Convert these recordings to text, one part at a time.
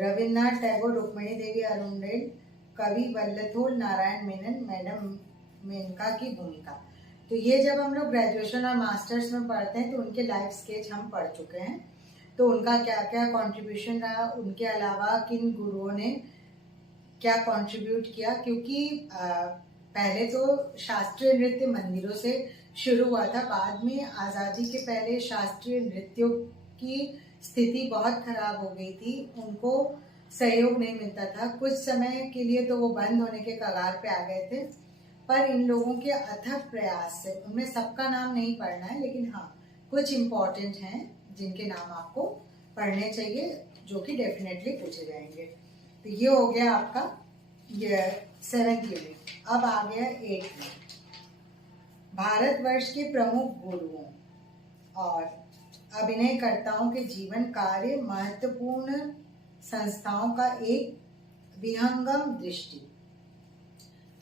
रविन्द्रनाथ टैगोर, रुक्मिणी देवी अरुणेल, कवि वल्लथोल नारायण मेनन, मैडम मेनका की भूमिका। तो ये जब हम लोग ग्रेजुएशन और मास्टर्स में पढ़ते हैं तो उनके लाइफ स्केच हम पढ़ चुके हैं, तो उनका क्या क्या कंट्रीब्यूशन रहा, उनके अलावा किन गुरुओं ने क्या कंट्रीब्यूट किया। क्योंकि पहले तो शास्त्रीय नृत्य मंदिरों से शुरू हुआ था, बाद में आज़ादी के पहले शास्त्रीय नृत्यों की स्थिति बहुत खराब हो गई थी, उनको सहयोग नहीं मिलता था। कुछ समय के लिए तो वो बंद होने के कगार पे आ गए थे, पर इन लोगों के अथक प्रयास से, उनमें सबका नाम नहीं पढ़ना है लेकिन हाँ कुछ इम्पोर्टेंट हैं जिनके नाम आपको पढ़ने चाहिए, जो कि डेफिनेटली पूछे जाएंगे। तो ये हो गया आपका ये 7th यूनिट। अब आ गया 8th में, भारतवर्ष के प्रमुख गुरुओं और अभिनयकर्ताओं के जीवन कार्य, महत्वपूर्ण संस्थाओं का एक विहंगम दृष्टि।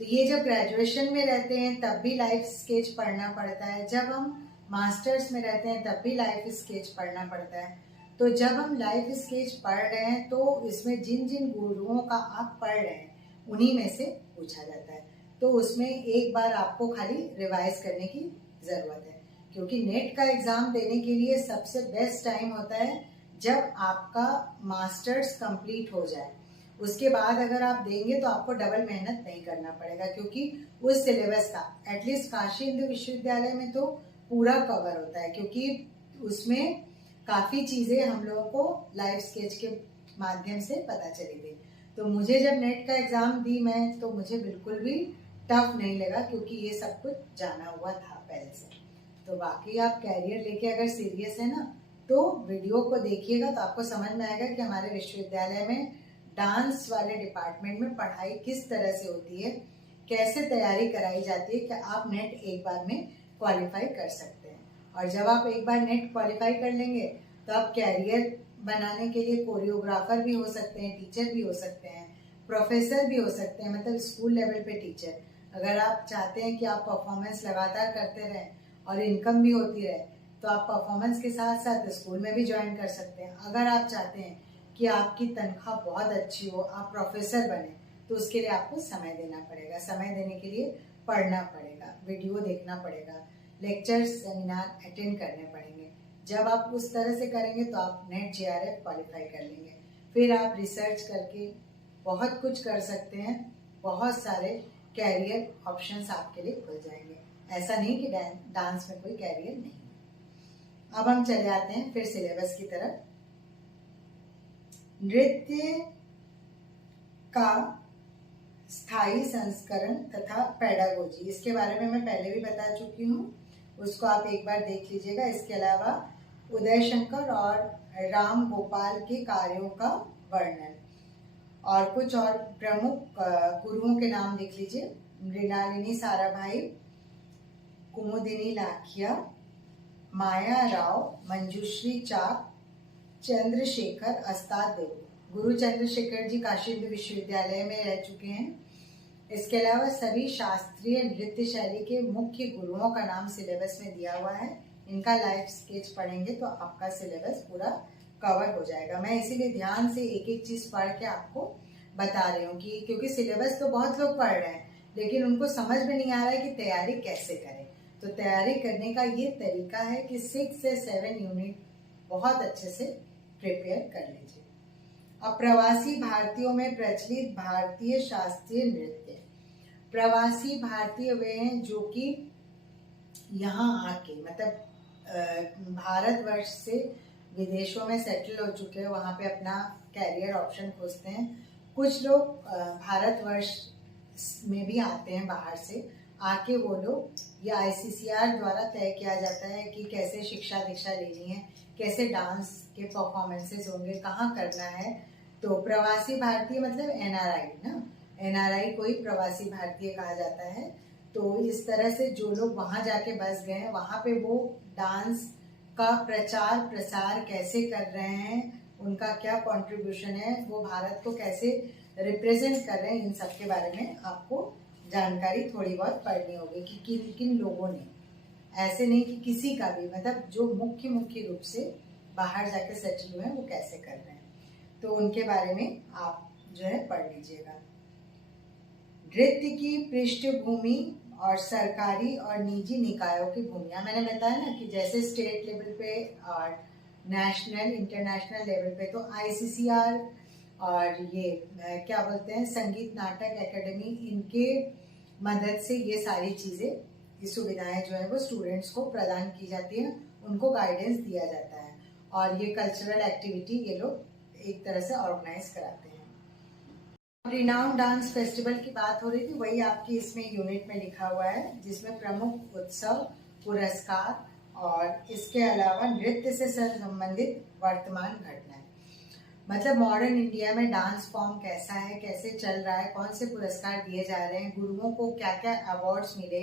तो ये जब ग्रेजुएशन में रहते हैं तब भी लाइफ स्केच पढ़ना पड़ता है, जब हम मास्टर्स में रहते हैं तब भी लाइफ स्केच पढ़ना पड़ता है। तो जब हम लाइफ स्केच पढ़ रहे हैं तो इसमें जिन जिन गुरुओं का आप पढ़ रहे हैं उन्हीं में से पूछा जाता है। तो उसमें एक बार आपको खाली रिवाइज करने की ज़रूरत है, क्योंकि नेट का एग्ज़ाम देने के लिए सबसे बेस्ट टाइम होता है जब आपका मास्टर्स कंप्लीट हो जाए। उसके बाद अगर आप देंगे तो आपको डबल मेहनत नहीं करना पड़ेगा, क्योंकि उस सिलेबस का एटलीस्ट काशी हिंदू विश्वविद्यालय में तो पूरा कवर होता है, क्योंकि उसमें काफ़ी चीज़ें हम लोगों को लाइफ स्केच के माध्यम से पता चली थी। तो मुझे जब नेट का एग्ज़ाम दी मैं, तो मुझे बिल्कुल भी टफ नहीं लगा, क्योंकि ये सब कुछ जाना हुआ था पहले से। तो बाकी आप कैरियर लेके अगर सीरियस है ना, तो वीडियो को देखिएगा तो आपको समझ में आएगा कि हमारे विश्वविद्यालय में डांस वाले डिपार्टमेंट में पढ़ाई किस तरह से होती है, कैसे तैयारी कराई जाती है कि आप नेट एक बार में क्वालिफाई कर सकते हैं। और जब आप एक बार नेट क्वालिफाई कर लेंगे तो आप कैरियर बनाने के लिए कोरियोग्राफर भी हो सकते हैं, टीचर भी हो सकते हैं, प्रोफेसर भी हो सकते हैं, मतलब स्कूल लेवल पे टीचर। अगर आप चाहते हैं कि आप परफॉर्मेंस लगातार करते रहें और इनकम भी होती रहे, तो आप परफॉर्मेंस के साथ साथ स्कूल में भी ज्वाइन कर सकते हैं। अगर आप चाहते हैं कि आपकी तनख्वाह बहुत अच्छी हो, आप प्रोफेसर बने, तो उसके लिए आपको समय देना पड़ेगा। समय देने के लिए पढ़ना पड़ेगा, वीडियो देखना पड़ेगा, लेक्चर्स सेमिनार अटेंड करने पड़ेंगे। जब आप उस तरह से करेंगे तो आप नेट JRF क्वालिफाई कर लेंगे। फिर आप रिसर्च करके बहुत कुछ कर सकते हैं, बहुत सारे कैरियर ऑप्शंस आपके लिए खुल जाएंगे। ऐसा नहीं कि डांस में कोई कैरियर नहीं है। अब हम चले आते हैं फिर सिलेबस की तरफ। नृत्य का स्थायी संस्करण तथा पेडागोजी, इसके बारे में मैं पहले भी बता चुकी हूँ, उसको आप एक बार देख लीजिएगा। इसके अलावा उदय शंकर और राम गोपाल के कार्यों का वर्णन और कुछ और प्रमुख गुरुओं के नाम देख लीजिए। मृणालिनी साराभाई, कुमुदिनी लाखिया, माया राव, मंजूश्री चाक, चंद्रशेखर अस्ताद देव। गुरु चंद्रशेखर जी काशी हिंदू विश्वविद्यालय में रह चुके हैं। इसके अलावा सभी शास्त्रीय नृत्य शैली के मुख्य गुरुओं का नाम सिलेबस में दिया हुआ है। इनका लाइफ स्केच पढ़ेंगे तो आपका सिलेबस पूरा कवर हो जाएगा। मैं इसीलिए ध्यान से एक एक चीज पढ़ के आपको बता रही हूँ कि क्योंकि सिलेबस तो बहुत लोग पढ़ रहे हैं लेकिन उनको समझ में नहीं आ रहा है कि तैयारी कैसे करें। तो तैयारी करने का ये तरीका है कि 6 से 7 यूनिट बहुत अच्छे से प्रिपेयर कर लीजिए। अब प्रवासी भारतीयों में प्रचलित भारतीय शास्त्रीय नृत्य। प्रवासी भारतीय वे हैं जो कि यहाँ आके मतलब भारतवर्ष से विदेशों में सेटल हो चुके हैं, वहाँ पे अपना कैरियर ऑप्शन खोजते हैं। कुछ लोग भारतवर्ष में भी आते हैं बाहर से, आके वो लोग या ICCR द्वारा तय किया जाता है कि कैसे शिक्षा दीक्षा लेनी है, कैसे डांस के परफॉर्मेंसेस होंगे, कहाँ करना है। तो प्रवासी भारतीय मतलब NRI ना, NRI को ही प्रवासी भारतीय कहा जाता है। तो इस तरह से जो लोग वहाँ जाके बस गए हैं, वहाँ पे वो डांस का प्रचार प्रसार कैसे कर रहे हैं, उनका क्या कंट्रीब्यूशन है, वो भारत को कैसे रिप्रेजेंट कर रहे हैं, इन सब के बारे में आपको जानकारी थोड़ी बहुत पढ़नी होगी कि किन किन लोगों ने, ऐसे नहीं कि किसी का भी, मतलब जो मुख्य रूप से बाहर जाके सेटल हुए हैं वो कैसे कर रहे हैं। तो उनके बारे में आप जो है पढ़ लीजिएगा। नृत्य की पृष्ठभूमि और सरकारी और निजी निकायों की भूमिका। मैंने बताया ना कि जैसे स्टेट लेवल पे और नेशनल इंटरनेशनल लेवल पे तो ICCR और ये क्या बोलते हैं संगीत नाटक एकेडमी, इनके मदद से ये सारी चीज़ें, ये सुविधाएं जो है वो स्टूडेंट्स को प्रदान की जाती है, उनको गाइडेंस दिया जाता है और ये कल्चरल एक्टिविटी ये लोग एक तरह से ऑर्गेनाइज कराते हैं। रिनाउंड डांस फेस्टिवल की बात हो रही थी, वही आपकी इसमें यूनिट में लिखा हुआ है, जिसमें प्रमुख उत्सव, पुरस्कार और इसके अलावा नृत्य से संबंधित वर्तमान घटनाएं। मतलब मॉडर्न इंडिया में डांस फॉर्म कैसा है, कैसे चल रहा है, कौन से पुरस्कार दिए जा रहे हैं, गुरुओं को क्या क्या अवार्ड्स मिले,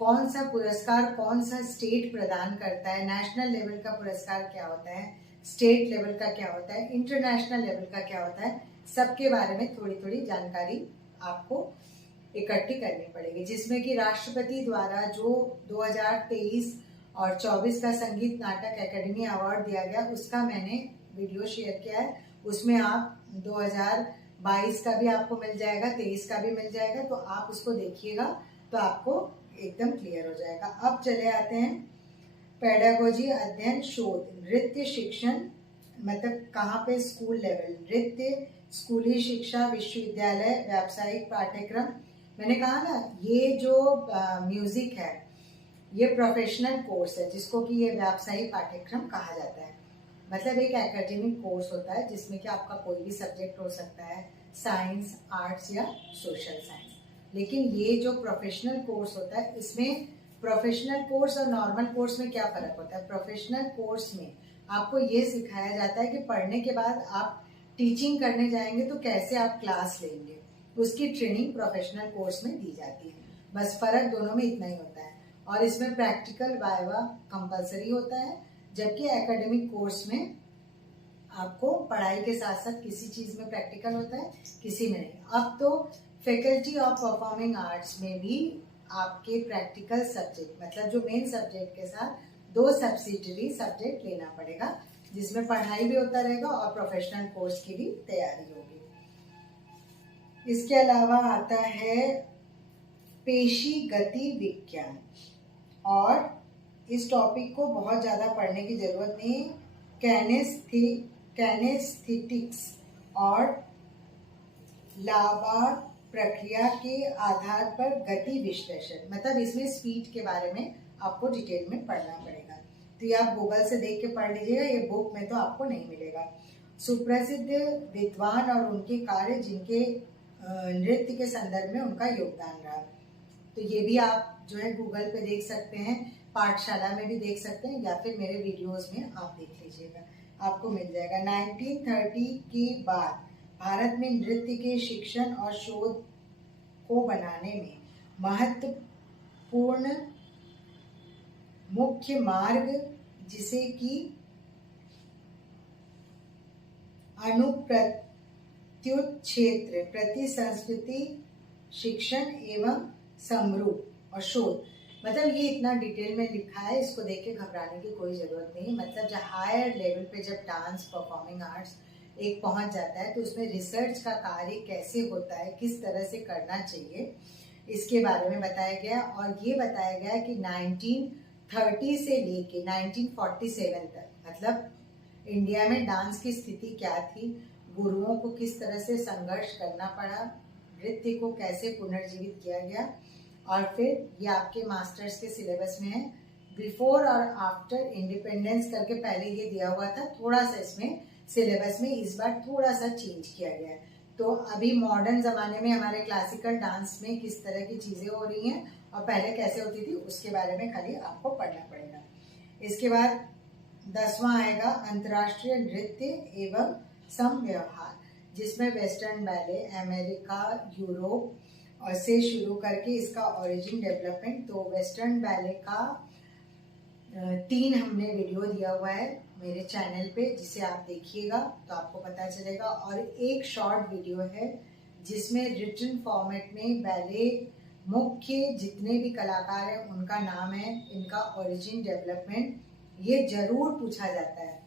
कौन सा पुरस्कार कौन सा स्टेट प्रदान करता है, नेशनल लेवल का पुरस्कार क्या होता है, स्टेट लेवल का क्या होता है, इंटरनेशनल लेवल का क्या होता है, सबके बारे में थोड़ी थोड़ी जानकारी आपको इकट्ठी करनी पड़ेगी। जिसमें कि राष्ट्रपति द्वारा जो 2023 और 24 का संगीत नाटक एकेडमी अवार्ड दिया गया, उसका मैंने वीडियो शेयर किया है। उसमें आप 2022 का भी आपको मिल जाएगा, 23 का भी मिल जाएगा, तो आप उसको देखिएगा तो आपको एकदम क्लियर हो जाएगा। अब चले आते हैं पेडागोजी, अध्ययन, शोध, नृत्य शिक्षण, मतलब कहाँ पे स्कूल लेवल, नृत्य, स्कूली शिक्षा, विश्वविद्यालय, व्यावसायिक पाठ्यक्रम। मैंने कहा ना ये जो म्यूजिक है ये प्रोफेशनल कोर्स है, जिसको कि ये व्यावसायिक पाठ्यक्रम कहा जाता है। मतलब एक एकेडमिक कोर्स होता है जिसमें कि आपका कोई भी सब्जेक्ट हो सकता है, साइंस, आर्ट्स या सोशल साइंस। लेकिन ये जो प्रोफेशनल कोर्स होता है, इसमें प्रोफेशनल कोर्स और नॉर्मल कोर्स में क्या फर्क होता है। प्रोफेशनल कोर्स में आपको ये सिखाया जाता है कि पढ़ने के बाद आप टीचिंग करने जाएंगे तो कैसे आप क्लास लेंगे, उसकी ट्रेनिंग प्रोफेशनल कोर्स में दी जाती है। बस फर्क दोनों में इतना ही होता है। और इसमें प्रैक्टिकल वाइवा कंपलसरी होता है, जबकि एकेडमिक कोर्स में आपको पढ़ाई के साथ साथ किसी चीज में प्रैक्टिकल होता है, किसी में नहीं। अब तो फैकल्टी ऑफ परफॉर्मिंग आर्ट्स में भी आपके प्रैक्टिकल सब्जेक्ट, मतलब जो मेन सब्जेक्ट के साथ 2 सब्सिडियरी सब्जेक्ट लेना पड़ेगा, जिसमें पढ़ाई भी होता रहेगा और प्रोफेशनल कोर्स की भी तैयारी होगी। इसके अलावा आता है पेशी गति विज्ञान, और इस टॉपिक को बहुत ज़्यादा पढ़ने की जरूरत नहीं। कैनेस्थेटिक्स और लाबार प्रक्रिया के आधार पर गति विश्लेषण, मतलब इसमें स्पीड के बारे में आपको डिटेल में पढ़ना पड़ेगा। तो ये आप गूगल से देख के पढ़ लीजिएगा, ये बुक में तो आपको नहीं मिलेगा। सुप्रसिद्ध विद्वान और उनके कार्य जिनके नृत्य के संदर्भ में उनका योगदान रहा, तो ये भी आप जो है गूगल पे देख सकते हैं, पाठशाला में भी देख सकते हैं, या फिर मेरे वीडियोस में आप देख लीजिएगा, आपको मिल जाएगा। 1930 के बाद भारत में नृत्य के शिक्षण और शोध को बनाने में महत्वपूर्ण मुख्य मार्ग, जिसे कि अनुप्रत्युत क्षेत्र, प्रति संस्कृति, शिक्षण एवं समरूप और शोध, मतलब ये इतना डिटेल में लिखा है, इसको देख के घबराने की कोई जरूरत नहीं। मतलब जब हायर लेवल पे जब डांस परफॉर्मिंग आर्ट्स एक पहुंच जाता है तो उसमें रिसर्च का कार्य कैसे होता है, किस तरह से करना चाहिए, इसके बारे में बताया गया। और ये बताया गया कि 1930 से लेके 1947 तक, मतलब इंडिया में डांस की स्थिति क्या थी, गुरुओं को किस तरह से संघर्ष करना पड़ा, नृत्य को कैसे पुनर्जीवित किया गया। और फिर ये आपके मास्टर्स के सिलेबस में है, बिफोर और आफ्टर इंडिपेंडेंस करके पहले ये दिया हुआ था, थोड़ा सा इसमें सिलेबस में इस बार थोड़ा सा चेंज किया गया है। तो अभी मॉडर्न जमाने में हमारे क्लासिकल डांस में किस तरह की चीजें हो रही हैं और पहले कैसे होती थी, उसके बारे में खाली आपको पढ़ना पड़ेगा। इसके बाद 10वां आएगा अंतर्राष्ट्रीय नृत्य एवं समव्यवहार, जिसमें वेस्टर्न बैले, अमेरिका, यूरोप और से शुरू करके इसका ओरिजिन डेवलपमेंट। तो वेस्टर्न बैले का 3 हमने वीडियो दिया हुआ है मेरे चैनल पे, जिसे आप देखिएगा तो आपको पता चलेगा। और एक शॉर्ट वीडियो है जिसमें रिटन फॉर्मेट में बैले मुख्य जितने भी कलाकार हैं उनका नाम है, इनका ओरिजिन डेवलपमेंट, ये जरूर पूछा जाता है।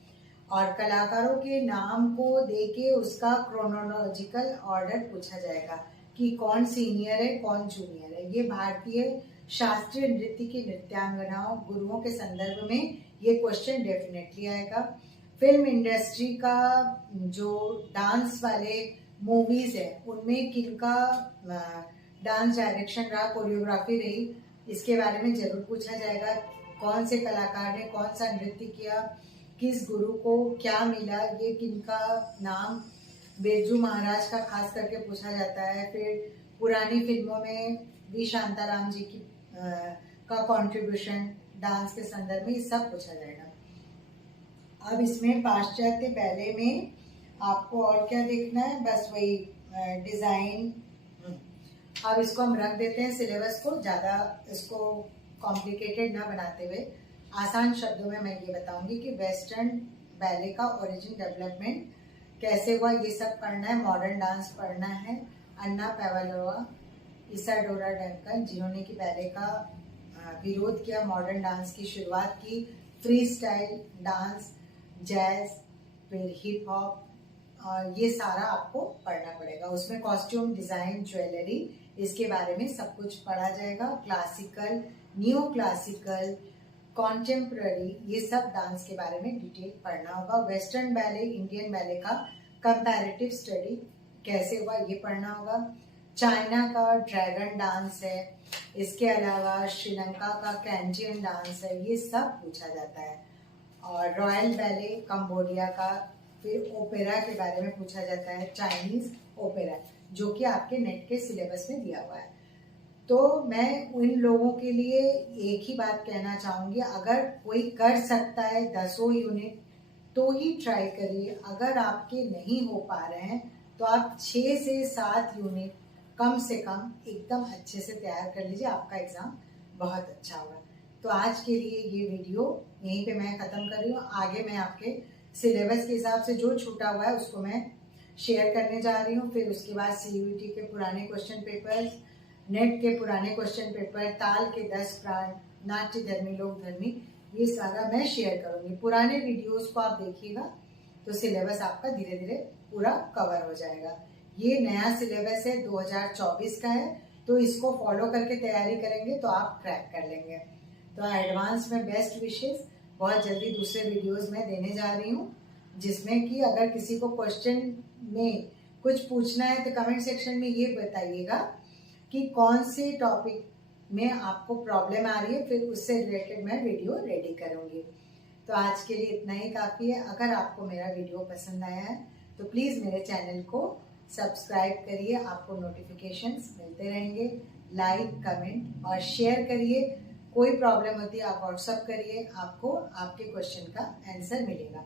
और कलाकारों के नाम को देके उसका क्रोनोलॉजिकल ऑर्डर पूछा जाएगा कि कौन सीनियर है कौन जूनियर है। ये भारतीय शास्त्रीय नृत्य की नृत्यांगनाओं गुरुओं के संदर्भ में ये क्वेश्चन डेफिनेटली आएगा। फिल्म इंडस्ट्री का जो डांस वाले मूवीज है उनमें किनका डांस डायरेक्शन रहा, कोरियोग्राफी रही, इसके बारे में जरूर पूछा जाएगा। कौन से कलाकार ने कौन सा नृत्य किया, किस गुरु को क्या मिला, ये किनका नाम बिरजू महाराज का खास करके पूछा जाता है। फिर पुरानी फिल्मों में वी शांताराम जी की का कंट्रीब्यूशन डांस के संदर्भ में, ये सब पूछा जाएगा। अब इसमें पाश्चात्य बैले में आपको और क्या देखना है, बस वही डिजाइन। अब इसको हम रख देते हैं सिलेबस को, ज़्यादा इसको कॉम्प्लिकेटेड ना बनाते हुए आसान शब्दों में मैं ये बताऊंगी कि वेस्टर्न बैले का ओरिजिन डेवलपमेंट कैसे हुआ, ये सब पढ़ना है। मॉडर्न डांस पढ़ना है। अन्ना पावालोवा, इसाडोरा डंकन, जिन्होंने कि बैले का विरोध किया, मॉडर्न डांस की शुरुआत की, फ्री स्टाइल डांस, जैज, फिर हिप हॉप, और ये सारा आपको पढ़ना पड़ेगा। उसमें कॉस्ट्यूम डिजाइन, ज्वेलरी, इसके बारे में सब कुछ पढ़ा जाएगा। क्लासिकल, न्यू क्लासिकल, कॉन्टेम्प्ररी, ये सब डांस के बारे में डिटेल पढ़ना होगा। वेस्टर्न बैले, इंडियन बैले का कंपैरेटिव स्टडी कैसे हुआ, ये पढ़ना होगा। चाइना का ड्रैगन डांस है, इसके अलावा श्रीलंका का कैंजियन डांस है, ये सब पूछा जाता है। और रॉयल बैले कंबोडिया का, फिर ओपेरा के बारे में पूछा जाता है, चाइनीज ओपेरा, जो कि आपके नेट के सिलेबस में दिया हुआ है। तो मैं उन लोगों के लिए एक ही बात कहना चाहूंगी, अगर कोई कर सकता है 10 यूनिट तो ही ट्राई करिए। अगर आपके नहीं हो पा रहे हैं तो आप 6 से 7 यूनिट कम से कम एकदम अच्छे से तैयार कर लीजिए, आपका एग्जाम बहुत अच्छा होगा। तो आज के लिए ये वीडियो यहीं पे मैं ख़त्म कर रही हूँ। आगे मैं आपके सिलेबस के हिसाब से जो छूटा हुआ है उसको मैं शेयर करने जा रही हूँ। फिर उसके बाद CUET के पुराने क्वेश्चन पेपर्स, नेट के पुराने क्वेश्चन पेपर, ताल के 10 प्राण, नाट्य धर्मी, लोक धर्मी, ये सारा मैं शेयर करूँगी। पुराने वीडियोस को आप देखिएगा तो सिलेबस आपका धीरे धीरे पूरा कवर हो जाएगा। ये नया सिलेबस है, 2024 का है, तो इसको फॉलो करके तैयारी करेंगे तो आप क्रैक कर लेंगे। तो एडवांस में बेस्ट विशेस, बहुत जल्दी दूसरे वीडियोस में देने जा रही हूँ, जिसमें कि अगर किसी को क्वेश्चन में कुछ पूछना है तो कमेंट सेक्शन में ये बताइएगा कि कौन से टॉपिक में आपको प्रॉब्लम आ रही है, फिर उससे रिलेटेड मैं वीडियो रेडी करूँगी। तो आज के लिए इतना ही काफ़ी है। अगर आपको मेरा वीडियो पसंद आया है तो प्लीज़ मेरे चैनल को सब्सक्राइब करिए, आपको नोटिफिकेशंस मिलते रहेंगे। लाइक, कमेंट और शेयर करिए। कोई प्रॉब्लम होती है आप व्हाट्सअप करिए, आपको आपके क्वेश्चन का आंसर मिलेगा।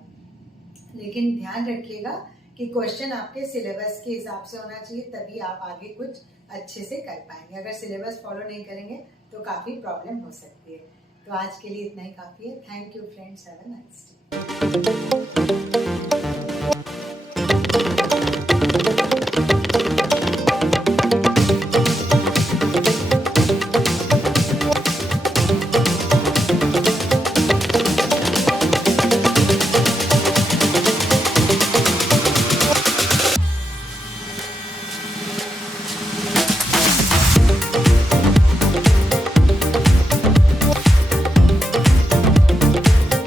लेकिन ध्यान रखिएगा कि क्वेश्चन आपके सिलेबस के हिसाब से होना चाहिए, तभी आप आगे कुछ अच्छे से कर पाएंगे। अगर सिलेबस फॉलो नहीं करेंगे तो काफ़ी प्रॉब्लम हो सकती है। तो आज के लिए इतना ही काफ़ी है। Thank you friends, have a nice day.